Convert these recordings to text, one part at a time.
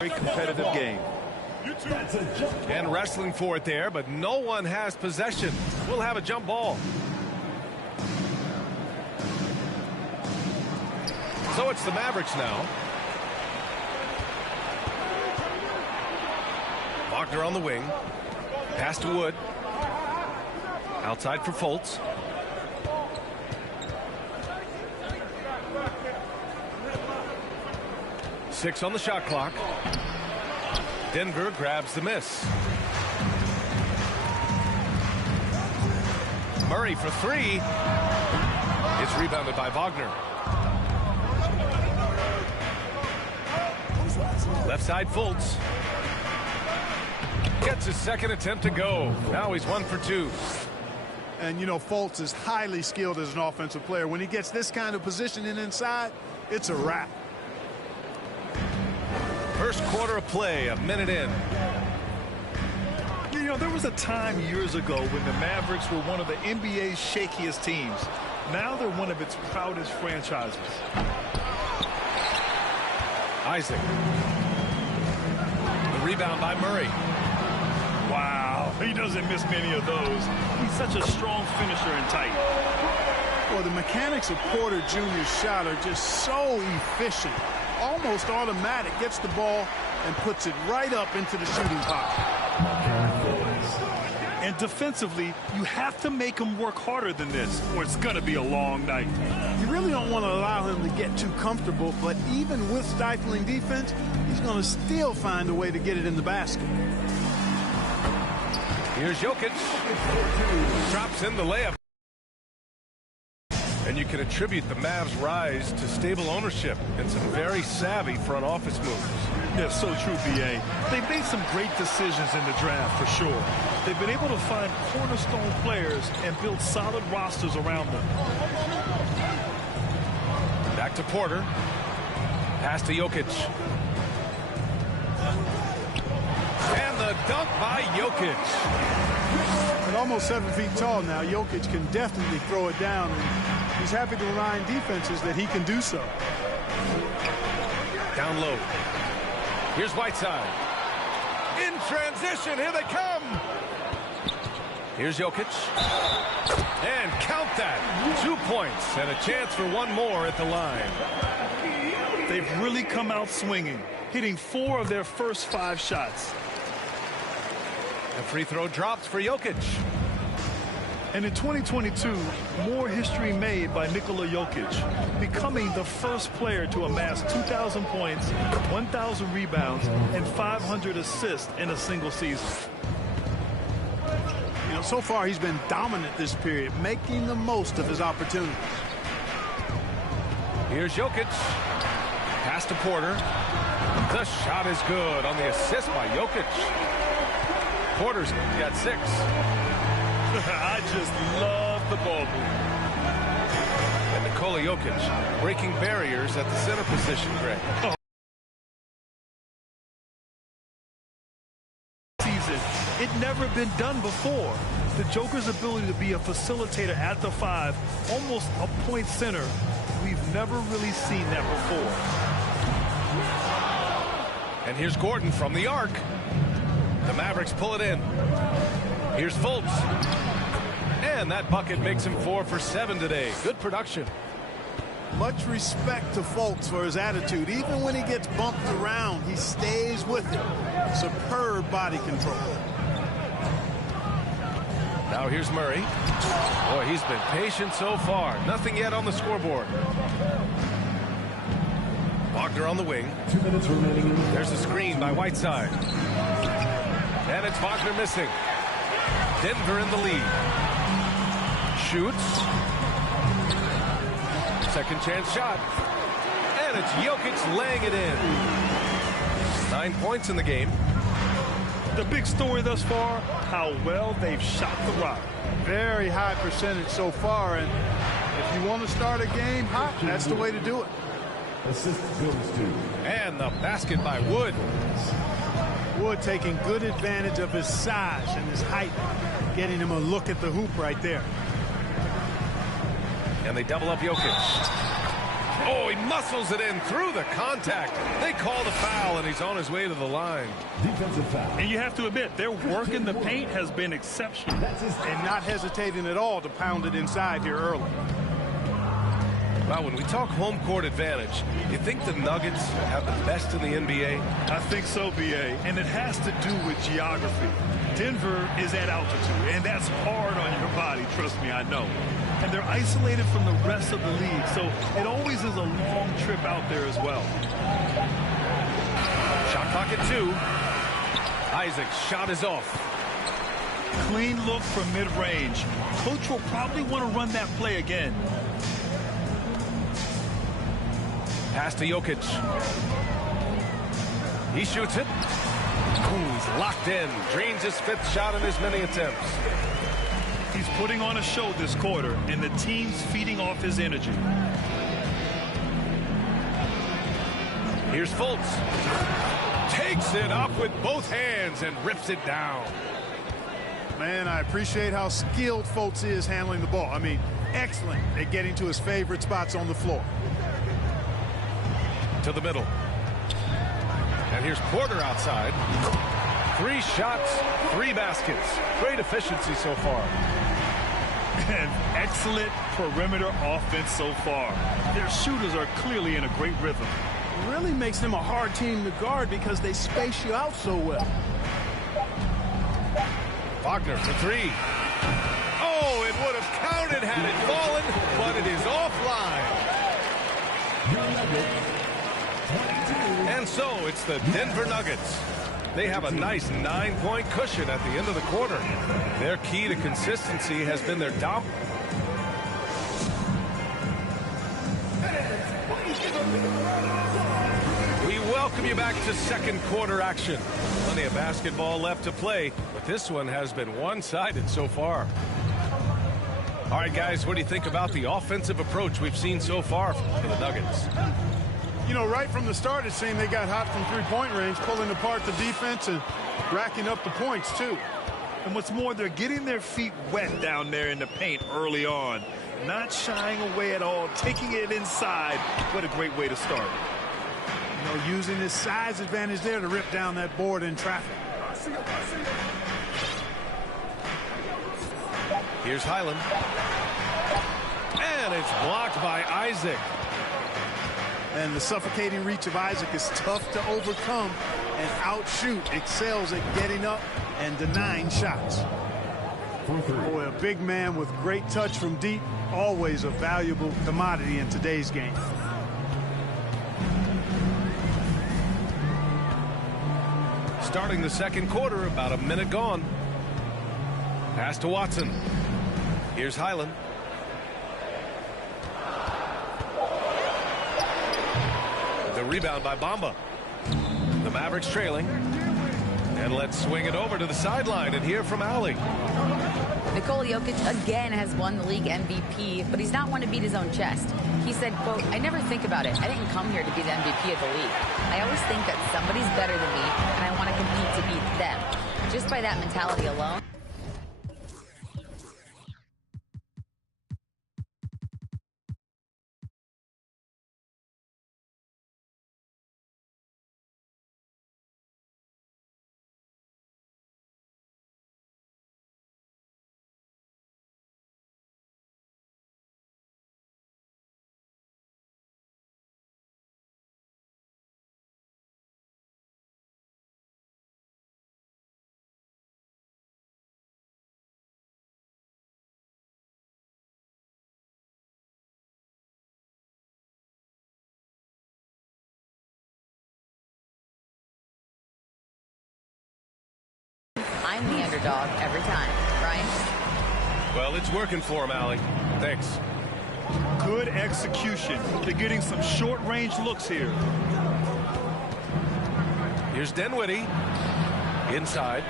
Very competitive game. And wrestling for it there, but no one has possession. We'll have a jump ball. So it's the Mavericks now. Wagner on the wing. Pass to Wood. Outside for Fultz. Six on the shot clock. Denver grabs the miss. Murray for three. It's rebounded by Wagner. Left side Fultz. Gets his second attempt to go. Now he's 1 for 2. And, you know, Fultz is highly skilled as an offensive player. When he gets this kind of positioning inside, it's a wrap. First quarter of play, a minute in. You know, there was a time years ago when the Mavericks were one of the NBA's shakiest teams. Now they're one of its proudest franchises. Isaac. The rebound by Murray. Wow, he doesn't miss many of those. He's such a strong finisher and tight. Well, the mechanics of Porter Jr.'s shot are just so efficient. Almost automatic. Gets the ball and puts it right up into the shooting pocket. And defensively, you have to make him work harder than this, or it's going to be a long night. You really don't want to allow him to get too comfortable, but even with stifling defense, he's going to still find a way to get it in the basket. Here's Jokic. Drops in the layup. And you can attribute the Mavs' rise to stable ownership and some very savvy front office moves. Yeah, so true, B.A. They've made some great decisions in the draft, for sure. They've been able to find cornerstone players and build solid rosters around them. Back to Porter. Pass to Jokic. And the dunk by Jokic. At almost 7 feet tall now, Jokic can definitely throw it down, and he's happy to remind defenses that he can do so. Down low. Here's Whiteside. In transition, here they come. Here's Jokic. And count that. 2 points and a chance for one more at the line. They've really come out swinging, hitting 4 of their first 5 shots. The free throw drops for Jokic. And in 2022, more history made by Nikola Jokic, becoming the first player to amass 2,000 points, 1,000 rebounds, and 500 assists in a single season. You know, so far he's been dominant this period, making the most of his opportunities. Here's Jokic. Pass to Porter. The shot is good on the assist by Jokic. Porter's got 6. I just love the ball move. And Nikola Jokic breaking barriers at the center position, Greg. Season. It never been done before. The Joker's ability to be a facilitator at the 5, almost a point center. We've never really seen that before. And here's Gordon from the arc. The Mavericks pull it in. Here's Fultz. And that bucket makes him 4 for 7 today. Good production. Much respect to Fultz for his attitude. Even when he gets bumped around, he stays with it. Superb body control. Now here's Murray. Boy, he's been patient so far. Nothing yet on the scoreboard. Wagner on the wing. 2 minutes remaining. There's a screen by Whiteside. And it's Wagner missing. Denver in the lead. Shoots. Second chance shot. And it's Jokic laying it in. 9 points in the game. The big story thus far, how well they've shot the rock. Very high percentage so far, and if you want to start a game hot, that's the way to do it. Assist goes to. And the basket by Wood. Wood taking good advantage of his size and his height, getting him a look at the hoop right there. And they double up Jokic. Oh, he muscles it in through the contact. They call the foul, and he's on his way to the line. Defensive foul. And you have to admit, their work in the paint has been exceptional. And not hesitating at all to pound it inside here early. Well, when we talk home court advantage, you think the Nuggets have the best in the NBA? I think so, B.A., and it has to do with geography. Denver is at altitude, and that's hard on your body, trust me, I know. And they're isolated from the rest of the league, so it always is a long trip out there as well. Shot clock at 2. Isaac's shot is off. Clean look from mid-range. Coach will probably want to run that play again. Pass to Jokic. He shoots it. He's locked in. Drains his 5th shot in as many attempts. He's putting on a show this quarter, and the team's feeding off his energy. Here's Fultz. Takes it up with both hands and rips it down. Man, I appreciate how skilled Fultz is handling the ball. I mean, excellent at getting to his favorite spots on the floor. To the middle. And here's Porter outside. 3 shots, 3 baskets. Great efficiency so far. And excellent perimeter offense so far. Their shooters are clearly in a great rhythm. It really makes them a hard team to guard because they space you out so well. Wagner for 3. Oh, it would have counted had it fallen, but it is offline. And so it's the Denver Nuggets. They have a nice 9-point cushion at the end of the quarter. Their key to consistency has been their dominance. We welcome you back to second quarter action. Plenty of basketball left to play, but this one has been one-sided so far. All right, guys, what do you think about the offensive approach we've seen so far for the Nuggets? You know, right from the start, it seemed they got hot from three-point range, pulling apart the defense and racking up the points, too. And what's more, they're getting their feet wet down there in the paint early on. Not shying away at all, taking it inside. What a great way to start. You know, using his size advantage there to rip down that board in traffic. Here's Highland. And it's blocked by Isaac. And the suffocating reach of Isaac is tough to overcome, and outshoot excels at getting up and denying shots. Boy, a big man with great touch from deep, always a valuable commodity in today's game. Starting the second quarter, about a minute gone. Pass to Watson. Here's Highland. The rebound by Bamba. The Mavericks trailing. And let's swing it over to the sideline and hear from Allie. Nikola Jokic again has won the league MVP, but he's not one to beat his own chest. He said, quote, "I never think about it. I didn't come here to be the MVP of the league. I always think that somebody's better than me, and I want to compete to beat them." Just by that mentality alone. I'm the underdog every time. Brian? Well, it's working for him, Allie. Thanks. Good execution. They're getting some short-range looks here. Here's Dinwiddie. Inside.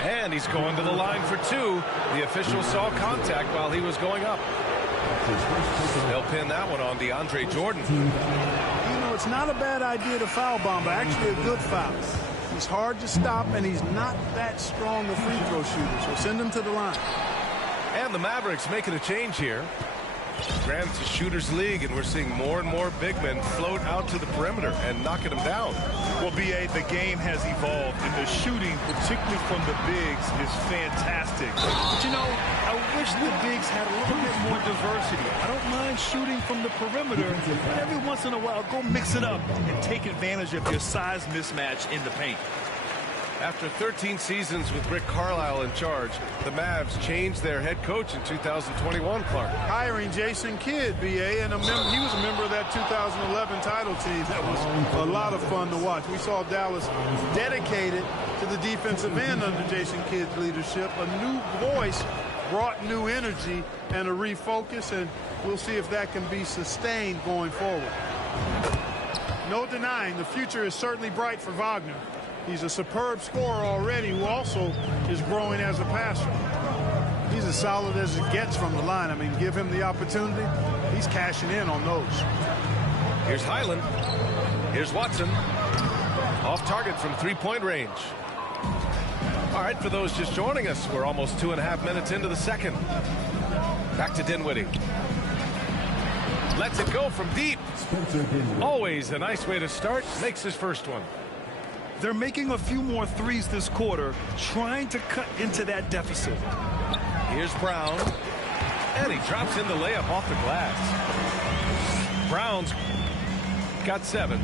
And he's going to the line for 2. The official saw contact while he was going up. They'll pin that one on DeAndre Jordan. You know, it's not a bad idea to foul Bamba. Actually, a good foul. He's hard to stop, and he's not that strong a free throw shooter, so send him to the line. And the Mavericks making a change here. Granted, it's a shooter's league, and we're seeing more and more big men float out to the perimeter and knocking them down. Well, B.A., the game has evolved, and the shooting, particularly from the bigs, is fantastic. But, you know, I wish the bigs had a little bit more diversity. I don't mind shooting from the perimeter, but every once in a while, go mix it up and take advantage of your size mismatch in the paint. After 13 seasons with Rick Carlisle in charge, the Mavs changed their head coach in 2021, Clark. Hiring Jason Kidd, B.A., and he was a member of that 2011 title team. That was a lot of fun to watch. We saw Dallas dedicated to the defensive end under Jason Kidd's leadership. A new voice brought new energy and a refocus, and we'll see if that can be sustained going forward. No denying the future is certainly bright for Wagner. He's a superb scorer already who also is growing as a passer. He's as solid as it gets from the line. I mean, give him the opportunity. He's cashing in on those. Here's Highland. Here's Watson. Off target from three-point range. All right, for those just joining us, we're almost 2.5 minutes into the second. Back to Dinwiddie. Lets it go from deep. Always a nice way to start. Makes his first one. They're making a few more threes this quarter, trying to cut into that deficit. Here's Brown. And he drops in the layup off the glass. Brown's got 7.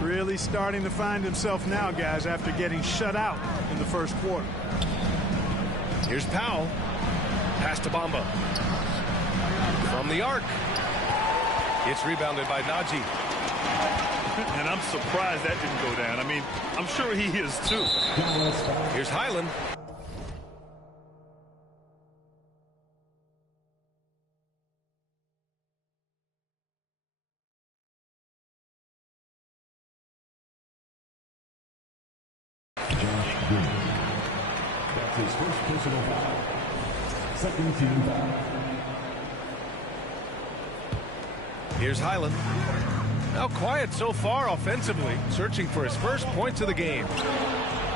Really starting to find himself now, guys, after getting shut out in the first quarter. Here's Powell. Pass to Bamba. From the arc. It's rebounded by Najee. And I'm surprised that didn't go down. I mean, I'm sure he is too. Here's Highland. That's his first personal foul. Second team foul. Here's Highland. Now quiet so far offensively, searching for his first points of the game.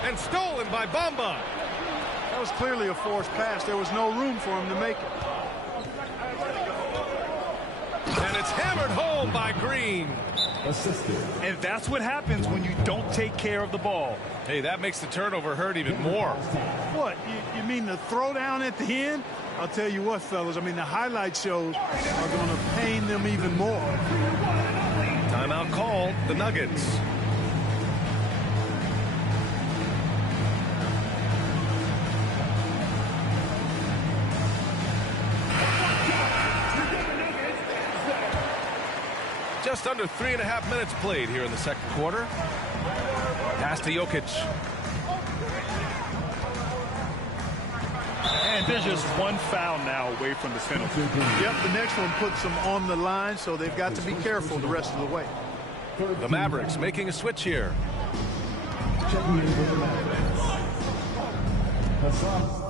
And stolen by Bamba. That was clearly a forced pass. There was no room for him to make it. And it's hammered home by Green. Assisted. And that's what happens when you don't take care of the ball. Hey, that makes the turnover hurt even more. What, you mean the throwdown at the end? I'll tell you what, fellas, I mean, the highlight shows are going to pain them even more. Timeout call, the Nuggets. Just under 3.5 minutes played here in the second quarter. Pass to Jokic. And there's just one foul now away from the penalty. Yep, the next one puts them on the line, so they've got to be careful the rest of the way. The Mavericks making a switch here. Checking in for the Mavericks. Hassan